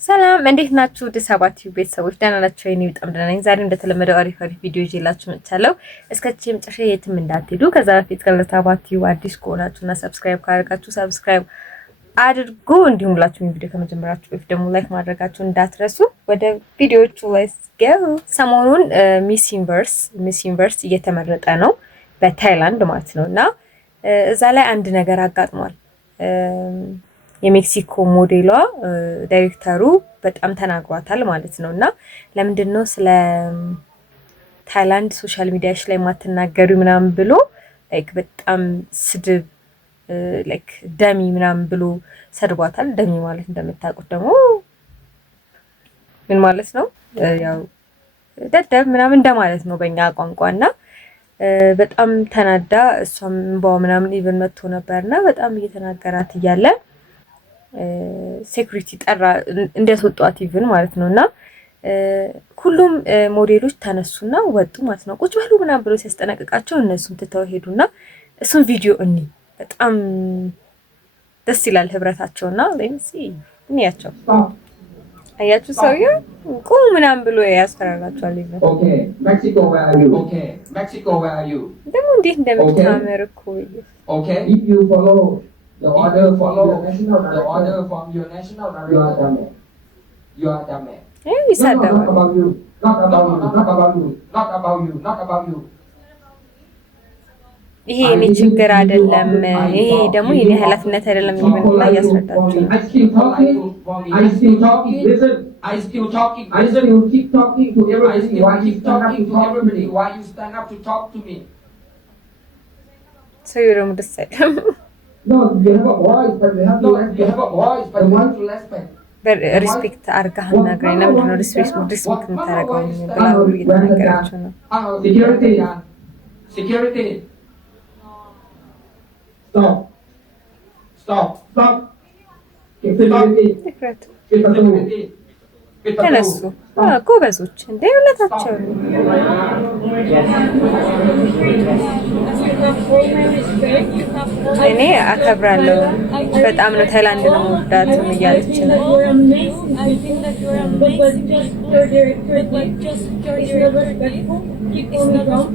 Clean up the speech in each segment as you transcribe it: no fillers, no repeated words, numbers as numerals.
ሰላም እንዴት ናችሁ? ሰባት ቤተሰቦች ደህና ናችሁ? እኔ በጣም ደህና ነኝ። ዛሬ እንደተለመደው አሪፍ ቪዲዮ ይዤላችሁ መጥቻለሁ። እስከዚህ መጨረሻ የትም እንዳትሄዱ። ከዛ በፊት ለሰባት አዲስ ከሆናችሁና ሰብስክራይብ ካደረጋችሁ ሰብስክራይብ አድርጉ። እንዲሁም ሁላችሁም ቪዲዮ ከመጀመራችሁ በፊት ደግሞ ላይክ ማድረጋችሁ እንዳትረሱ። ወደ ቪዲዮቹ ሌትስ ጎ። ሰሞኑን ሚስ ዩኒቨርስ እየተመረጠ ነው በታይላንድ ማለት ነውና እዛ ላይ አንድ ነገር አጋጥሟል። የሜክሲኮ ሞዴሏ ዳይሬክተሩ በጣም ተናግሯታል ማለት ነውና ለምንድነው ስለ ታይላንድ ሶሻል ሚዲያሽ ላይ ማትናገሩ ምናምን ብሎ ላይክ በጣም ስድብ ላይክ ደሚ ምናምን ብሎ ሰድቧታል። ደሚ ማለት እንደምታውቁት ደግሞ ምን ማለት ነው? ያው ደደብ ምናምን እንደማለት ነው በእኛ ቋንቋና በጣም ተናዳ እሷም እንባው ምናምን ኢቭን መጥቶ ነበርና በጣም እየተናገራት እያለ ሴኩሪቲ ጠራ እንዲያስወጧት ኢቭን ማለት ነውና ሁሉም ሞዴሎች ተነሱና ወጡ ማለት ነው። ቁጭ በሉ ምናምን ብሎ ሲያስጠነቅቃቸው እነሱም ትተው ሄዱና እሱን ቪዲዮ በጣም ደስ ይላል ህብረታቸውና ለምሲ እንያቸው አያችሁ ሰውዬው ቁም ምናምን ብሎ ያስፈራራቸዋል ኢቭን ኦኬ ሜክሲኮ where are you ኦኬ ሜክሲኮ where are you ደግሞ እንዴት እንደምታምር እኮ ኦኬ if you follow the order from your national director you are dumb ይሳደባል not about you not about you ይሄ እኔ ችግር አይደለም ይሄ ደግሞ የኔ ኃላፊነት አይደለም ይብንና ያስረዳችሁ I still talking listen you keep talking to everybody why you stand up to talk to me so you don't decide no you have a voice but you have to respect ሪስፔክት አርጋህና ግሬና ምንድነው ሪስፔክት የምታረጋው ብላው እየተናገራችሁ ነው security stop ተነሱ ጎበዞች እንደ ሁለታቸው እኔ አከብራለሁ በጣም ነው ታይላንድ ነው ወዳት እያለች ነው It's not respectful. Keep going down.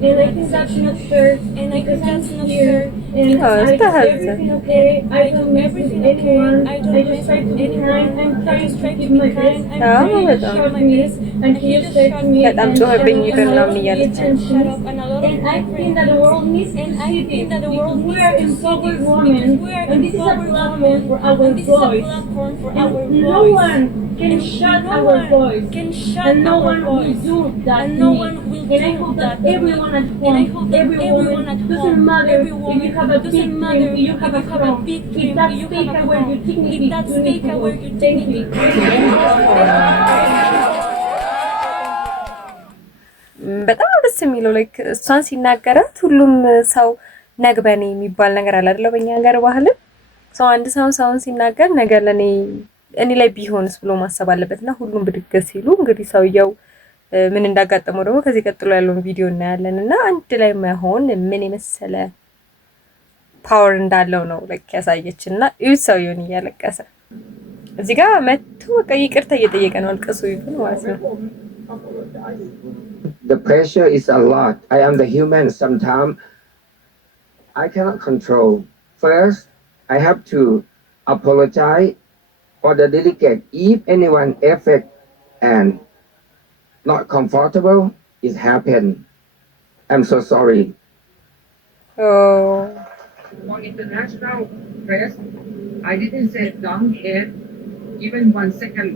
And I think that's not fair. Everything okay. I don't everything okay. I just try to be kind. I'm trying to keep my best. I'm trying to show my best. And he just said to me, በጣም ጮህብኝ ይበላም እያለች and I think that the world needs to see this because we are empowered women and this is a platform for our voice. No one can shut our voice and no one will do that and I hope that everyone at home everyone doesn't matter if you have a big dream if you have a strong if that speak where you dignity thank you በጣም ደስ የሚለው ላይክ እሷን ሲናገራት ሁሉም ሰው ነግበኔ የሚባል ነገር አለ አይደል በእኛ ሀገር ባህል ሰው አንድ ሰውን ሲናገር ነገር ለኔ እኔ ላይ ቢሆንስ ብሎ ማሰብ አለበትና ሁሉም ብድግ ሲሉ እንግዲህ ሰውየው ምን እንዳጋጠመው ደግሞ ከዚህ ቀጥሎ ያለውን ቪዲዮ እናያለንና አንድ ላይ ማይሆን ምን የመሰለ ፓወር እንዳለው ነው ላይክ ያሳየችና ይሁን ሰውየውን እያለቀሰ እዚህ ጋር መጥቶ በቃ ይቅርታ እየጠየቀ ነው አልቀሱ ይሁን ማለት ነው The pressure is a lot. I am the human. Sometimes I cannot control. First, I have to apologize for the delicate. If anyone affect and not comfortable, it happened. I'm so sorry. Oh. For international press, I didn't say dumb yet, even 1 second.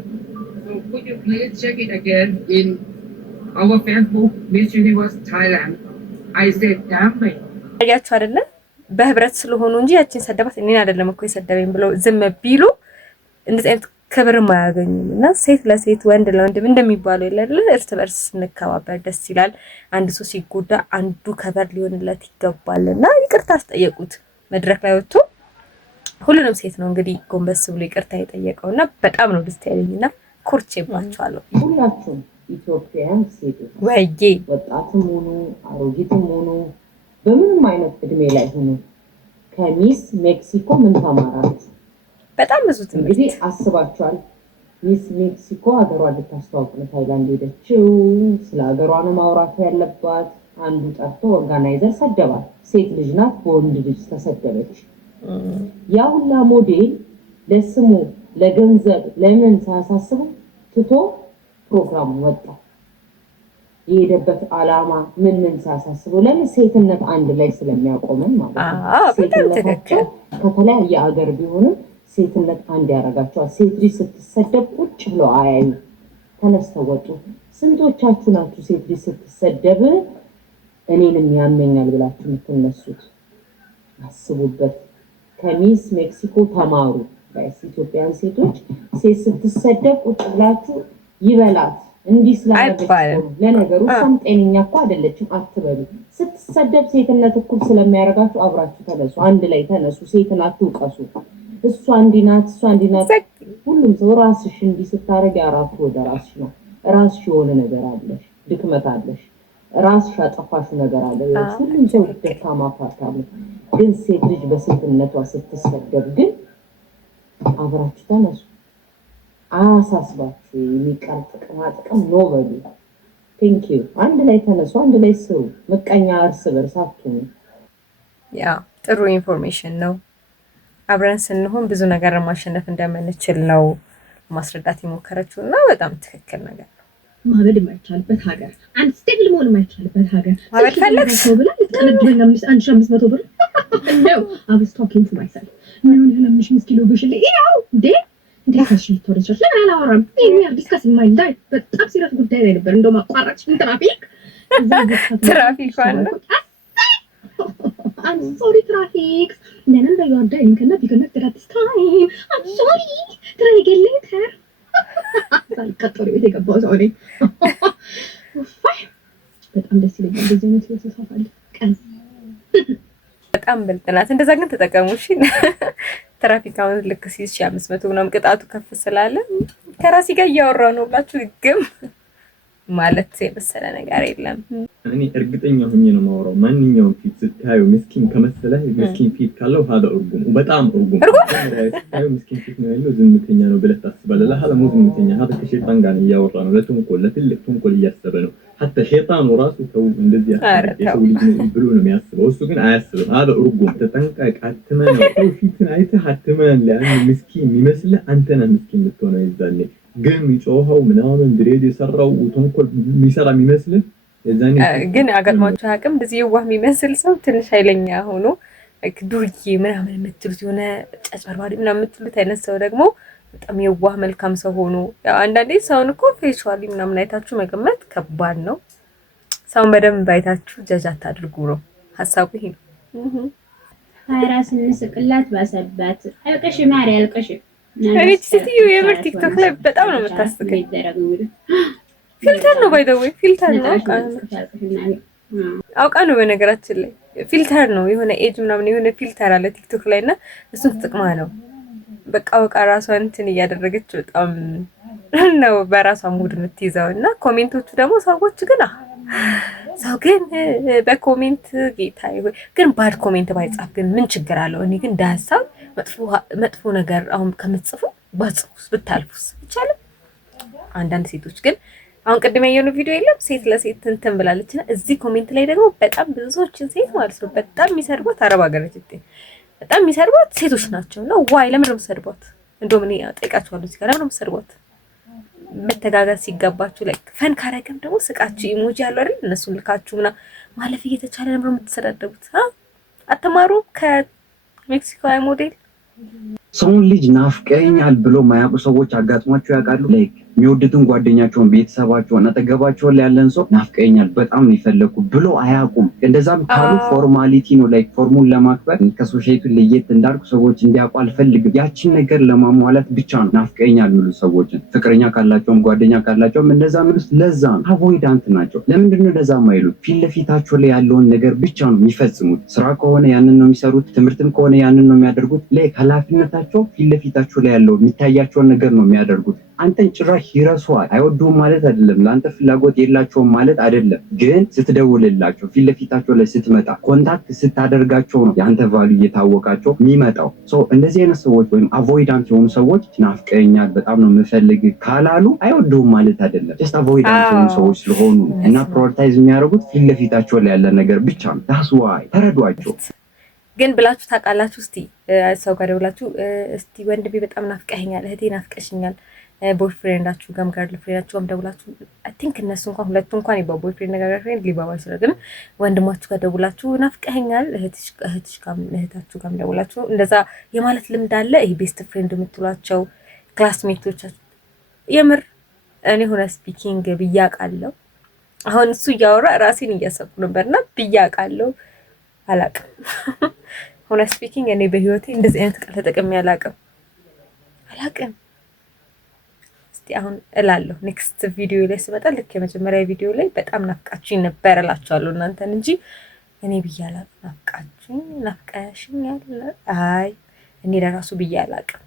So could you please check it again in our Facebook Miss Universe Thailand. I said damn it. አያችሁ አይደለ በህብረት ስለሆኑ እንጂ ያቺን ሰደባት እኔን አይደለም እኮ የሰደበኝ ብለው ዝም ቢሉ እንደዚህ አይነት ክብር ማያገኙም እና ሴት ለሴት ወንድ ለወንድም እንደሚባለው ይላል እርስ በርስ እንከባበር ደስ ይላል አንድ ሰው ሲጎዳ አንዱ ከበር ሊሆንለት ይገባልና ይቅርታ አስጠየቁት መድረክ ላይ ወጥቶ ሁሉንም ሴት ነው እንግዲህ ጎንበስ ብሎ ይቅርታ የጠየቀውና በጣም ነው ደስ ያለኝና ኮርቼባቸዋለሁ ሁላችሁም ኢትዮጵያን ሴቶች ወይዬ ወጣትም ሆኑ አሮጊትም ሆኑ በምንም አይነት እድሜ ላይ ሆኑ ከሚስ ሜክሲኮ ምን ተማራችሁ? በጣም ብዙ እንግዲህ አስባችኋል። ሚስ ሜክሲኮ ሀገሯን ልታስተዋውቅ ነው ታይላንድ ሄደችው። ስለ ሀገሯ ነው ማውራት ያለባት። አንዱ ጠርቶ ኦርጋናይዘር ሰደባት። ሴት ልጅ ናት፣ በወንድ ልጅ ተሰደበች። ያ ሁላ ሞዴል ለስሙ ለገንዘብ ለምን ሳያሳስቡ ትቶ ፕሮግራሙ ወጣ። የሄደበት ዓላማ ምን ሳያሳስቡ ለምን ሴትነት አንድ ላይ ስለሚያቆመን ማለት ነው። ሴትነታቸው ከተለያየ ሀገር ቢሆንም ሴትነት አንድ ያደርጋቸዋል። ሴት ልጅ ስትሰደብ ቁጭ ብለው አያዩ፣ ተነስተው ወጡ። ስንቶቻችሁ ናችሁ ሴት ልጅ ስትሰደብ እኔንም ያመኛል ብላችሁ የምትነሱት? አስቡበት። ከሚስ ሜክሲኮ ተማሩ። ኢትዮጵያን ሴቶች ሴት ስትሰደብ ቁጭ ብላችሁ ይበላት እንዲህ ስላደረገች ለነገሩ እሷም ጤነኛ እኮ አይደለችም አትበሉ። ስትሰደብ ሴትነት እኩል ስለሚያደርጋችሁ አብራችሁ ተነሱ፣ አንድ ላይ ተነሱ። ሴትን አትውቀሱ። እሷ እንዲህ ናት፣ እሷ እንዲህ ናት። ሁሉም ሰው ራስሽ እንዲህ ስታደርጊ አራቱ ወደ ራስሽ ነው። ራስሽ የሆነ ነገር አለሽ፣ ድክመት አለሽ፣ ራስሽ ያጠፋሽው ነገር አለ። ሁሉም ሰው ደካማ ፓርት አለው። ግን ሴት ልጅ በሴትነቷ ስትሰደብ ግን አብራችሁ ተነሱ። አሳስባችሁ የሚቀር ጥቅም ኖ በሉ። ቴንክ ዩ። አንድ ላይ ተነሱ፣ አንድ ላይ ስሩ። ምቀኛ እርስ በርስ አትሁኑ። ያ ጥሩ ኢንፎርሜሽን ነው። አብረን ስንሆን ብዙ ነገር ማሸነፍ እንደምንችል ነው ማስረዳት የሞከረችው እና በጣም ትክክል ነገር ነው። ማበድ የማይቻልበት ሀገር፣ አንድ ስቴብል መሆን የማይቻልበት ሀገር ማበድ ፈለግሽ ብላ ልትቀልድልኝ 1500 ብር ነው። I was talking to myself ምን ለምሽ ምስኪሎ ብሽል ይሄው እንዴ እንዴ ካሽ ልትወርቻች ለምን አላወራም? ይሄ ዲስካስ የማይልዳይ በጣም ሲሪየስ ጉዳይ ላይ ነበር። እንደውም አቋራጭ ትራፊክ ዋና I'm sorry traffic. Then you are dying cannot be connected at this time. I'm sorry. Try again later. ሳልቀጠሩ የተገባው ሰው ነኝ። በጣም ደስ ይለኛል እንደዚህ አይነት ተሳፋለ ቀን በጣም ብልጥ ናት። እንደዛ ግን ተጠቀሙ እሺ። ትራፊክ አሁን ልክ 6500 ምናምን ቅጣቱ ከፍ ስላለ ከራሲ ጋር እያወራው ነው ብላችሁ ግም ማለት የመሰለ ነገር የለም። እኔ እርግጠኛ ሆኜ ነው የማወራው። ማንኛውም ፊት ስታዩ ምስኪን ከመሰለህ ምስኪን ፊት ካለው هذا እርጉም በጣም እርጉም ስታዩ ምስኪን ፊት ነው ያለው ዝምተኛ ነው ብለህ ታስባለህ። ለሐለ ነው ዝምተኛ هذا ከሸይጣን ጋር እያወራ ነው። ለተንኮል ለትልቅ ተንኮል እያሰበ ነው። حتى ሸይጣኑ ራሱ ተው እንደዚህ ያሰው ልጅ ነው ብሎ ነው የሚያስበው። እሱ ግን አያስብም። هذا እርጉም ተጠንቀቅ። አትመን ነው ፊትን አይተህ አትመን። ለምን ምስኪን የሚመስልህ አንተ ነህ ምስኪን ልትሆን ይዛል። ግን የሚጮኸው ምናምን ድሬድ የሰራው ተንኮል የሚሰራ የሚመስልህ የዛኔ ግን አጋጥሟቸው አቅም በዚህ የዋህ የሚመስል ሰው ትንሽ ኃይለኛ ሆኖ ዱርዬ ምናምን የምትሉት የሆነ ጨጭበርባሪ ምናምን የምትሉት አይነት ሰው ደግሞ በጣም የዋህ መልካም ሰው ሆኖ ያው አንዳንዴ ሰውን እኮ ፌሻሊ ምናምን አይታችሁ መገመት ከባድ ነው። ሰውን በደንብ አይታችሁ ጀጅ አታድርጉ ነው ሐሳቡ ይሄ ነው። ራስን ስቅላት ባሰባት አልቀሽ ማሪ አልቀሽ እቺ ሴትዮ የምር ቲክቶክ ላይ በጣም ነው የምታስቀኝ። ፊልተር ነው ባይ ዘ ወይ ፊልተር ነው አውቃ ነው በነገራችን ላይ ፊልተር ነው የሆነ ኤጅ ምናምን የሆነ ፊልተር አለ ቲክቶክ ላይ እና እሱን ተጠቅማ ነው በቃ ራሷን እንትን እያደረገች በጣም ነው በራሷ ሙድ የምትይዘው እና ኮሜንቶቹ ደግሞ ሰዎች ግን ሰው ግን በኮሜንት ጌታ ይሁን ግን ባድ ኮሜንት ባይጻፍ ግን ምን ችግር አለው? እኔ ግን ዳሳብ መጥፎ ነገር አሁን ከምትጽፉ ባጽፉስ ብታልፉስ ይቻላል። አንዳንድ ሴቶች ግን አሁን ቅድም ያየነው ቪዲዮ የለም ሴት ለሴት እንትን ብላለችና እዚህ ኮሜንት ላይ ደግሞ በጣም ብዙ ሰዎችን ሴት ማለት ነው በጣም የሚሰርቧት አረብ ሀገሮች በጣም የሚሰርቧት ሴቶች ናቸው ነው ዋይ ለምን ነው የምትሰርቧት? እንደውም እኔ ጠይቃቸዋለሁ እዚህ ጋር ለምን ነው የምትሰርቧት? መተጋገዝ ሲገባችሁ ላይ ፈን ካረገም ደግሞ ስቃችሁ ኢሞጂ አለ አይደል እነሱን ልካችሁ ምና ማለፍ እየተቻለ ነው የምትሰዳደቡት። አተማሩ ከሜክሲኮ ሞዴል ሰውን ልጅ ናፍቀኛል ብሎ ማያውቁ ሰዎች አጋጥሟቸው ያውቃሉ? ላይክ የሚወዱትን ጓደኛቸውን፣ ቤተሰባቸውን፣ አጠገባቸውን ላይ ያለን ሰው ናፍቀኛል በጣም ነው የፈለኩ ብሎ አያውቁም። እንደዛም ካሉ ፎርማሊቲ ነው ላይክ ፎርሙን ለማክበር ከሶሳይቱ ለየት እንዳልኩ ሰዎች እንዲያውቁ አልፈልግም። ያችን ነገር ለማሟላት ብቻ ነው ናፍቀኛል የሚሉ ሰዎችን ፍቅረኛ ካላቸውም ጓደኛ ካላቸውም እንደዛ የሚሉት ለዛ ነው። አቮይዳንት ናቸው። ለምንድን ነው እንደዛ የማይሉት? ፊት ለፊታቸው ላይ ያለውን ነገር ብቻ ነው የሚፈጽሙት። ስራ ከሆነ ያንን ነው የሚሰሩት፣ ትምህርትም ከሆነ ያንን ነው የሚያደርጉት። ላይክ ኃላፊነታቸው ፊት ለፊታቸው ላይ ያለው የሚታያቸውን ነገር ነው የሚያደርጉት። አንተን ጭራሽ ይረሷል። አይወዱም ማለት አይደለም፣ ለአንተ ፍላጎት የላቸውም ማለት አይደለም። ግን ስትደውልላቸው ፊት ለፊታቸው ላይ ስትመጣ ኮንታክት ስታደርጋቸው ነው የአንተ ቫልዩ እየታወቃቸው የሚመጣው። እንደዚህ አይነት ሰዎች ወይም አቮይዳንት የሆኑ ሰዎች ናፍቀኛል በጣም ነው የምፈልግ ካላሉ አይወዱም ማለት አይደለም። ጀስት አቮይዳንት የሆኑ ሰዎች ስለሆኑ እና ፕራዮሪታይዝ የሚያደርጉት ፊት ለፊታቸው ላይ ያለ ነገር ብቻ ነው። ዳስ ዋይ ተረዷቸው። ግን ብላችሁ ታውቃላችሁ? እስቲ ሰው ጋር ደውላችሁ እስቲ ወንድሜ በጣም ናፍቀኸኛል፣ እህቴ ናፍቀሽኛል፣ ቦይፍሬንዳችሁ ጋም ጋርል ፍሬንዳችሁ ጋም ደውላችሁ አይ ቲንክ እነሱ እንኳን ሁለቱ እንኳን ይባው ቦይፍሬንድ ጋር ፍሬንድ ሊባባ ይችላል። ግን ወንድማችሁ ጋር ደውላችሁ ናፍቀኸኛል፣ እህታችሁ ጋም ደውላችሁ እንደዛ የማለት ልምድ አለ? ይሄ ቤስት ፍሬንድ የምትሏቸው ክላስሜቶቻችሁ የምር እኔ ሆነ ስፒኪንግ ብያቃለሁ። አሁን እሱ እያወራ ራሴን እያሰብኩ ነበርና ብያቃለሁ። አላቅም ሆነ ስፒኪንግ እኔ በህይወቴ እንደዚህ አይነት ቃል ተጠቅሜ አላቅም። እስቲ አሁን እላለሁ ኔክስት ቪዲዮ ላይ ስመጣ ልክ የመጀመሪያ ቪዲዮ ላይ በጣም ናፍቃችሁኝ ነበር እላችኋለሁ እናንተን እንጂ እኔ ብዬ አላቅም። ናፍቀሽኛል አይ እኔ ለራሱ ብዬ አላቅም።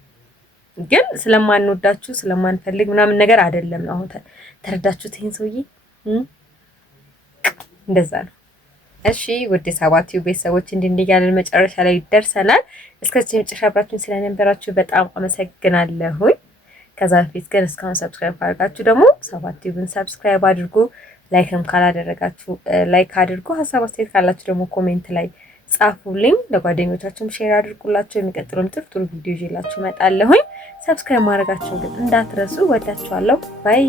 ግን ስለማንወዳችሁ ስለማንፈልግ ምናምን ነገር አይደለም ነው። አሁን ተረዳችሁት ይሄን ሰውዬ እንደዛ ነው። እሺ ውድ ሰባቲው ቤተሰቦች እንዲህ ያለን መጨረሻ ላይ ደርሰናል። እስከዚህ መጨረሻ አብራችሁን ስለነበራችሁ በጣም አመሰግናለሁ። ከዛ በፊት ግን እስካሁን ሰብስክራይብ አድርጋችሁ ደግሞ ሰባቲውን ሰብስክራይብ አድርጉ። ላይክም ካላደረጋችሁ ላይክ አድርጉ። ሀሳብ አስተያየት ካላችሁ ደግሞ ኮሜንት ላይ ጻፉልኝ። ለጓደኞቻችሁም ሼር አድርጉላችሁ። የሚቀጥለውን ጥሩ ቪዲዮ ይዤላችሁ እመጣለሁ። ሰብስክራይብ ማድረጋችሁን ግን እንዳትረሱ። ወዳችኋለሁ። ባይ